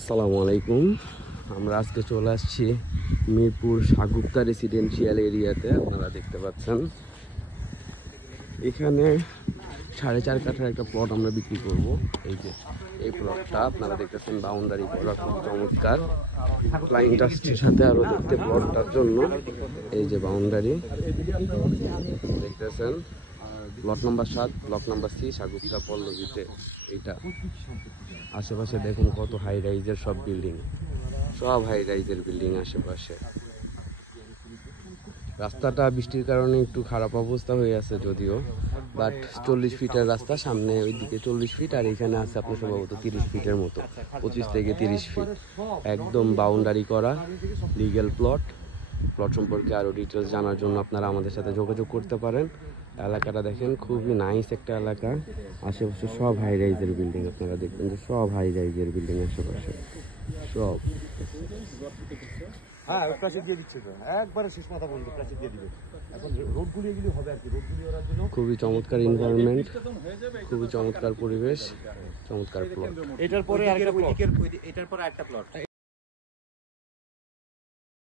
আসসালামু আলাইকুম। আমরা আজকে চলে আসছি মিরপুর শাহগুপ্তা রেসিডেন্সিয়াল এরিয়াতে। আপনারা দেখতে পাচ্ছেন এখানে 4.5 কাঠার একটা প্লট আমরা বিক্রি করব। এই যে এই প্লটটা আপনারা দেখতেছেন, বাউন্ডারি করা, খুব চমৎকার। ক্লায়েন্ট আসছে সাথে আরও দেখতে প্লটটার জন্য। এই যে বাউন্ডারি দেখতেছেন, plot number 7, block number C, শাহগুপ্তা পল্লবীতে। এইটা আশেপাশে দেখুন কত হাই রাইজের সব বিল্ডিং, সব হাই রাইজের বিল্ডিং আশেপাশে। রাস্তাটা বৃষ্টির কারণে একটু খারাপ অবস্থা হয়ে আছে যদিও, বাট 40 ফিটের রাস্তা, সামনে ওইদিকে 40 ফিট আর এখানে আছে আপনার সম্ভবত 30 ফিটের মতো, 25 থেকে 30 ফিট। একদম বাউন্ডারি করা লিগ্যাল প্লট। প্লট সম্পর্কে আরও ডিটেলস জানার জন্য আপনারা আমাদের সাথে যোগাযোগ করতে পারেন। এলাকাটা দেখেন, খুবই নাইস একটা এলাকা। আশেপাশে সব হাই রাইজের বিল্ডিং, আপনারা দেখবেন যে সব হাই রাইজের বিল্ডিং আশেপাশে সব। হ্যাঁ, প্রাচীর দিয়ে দিচ্ছে তো, একবারে শেষ মাথা বন্ধ, প্রাচীর দিয়ে দিবে। এখন রোডগুলি এগুলি হবে আর কি, রোডগুলি ওরার জন্য খুবই চমৎকার এনভায়রনমেন্ট, খুবই চমৎকার পরিবেশ, চমৎকার প্লট। এটার পরে আরেকটা প্লট, এটার পরে একটা প্লট।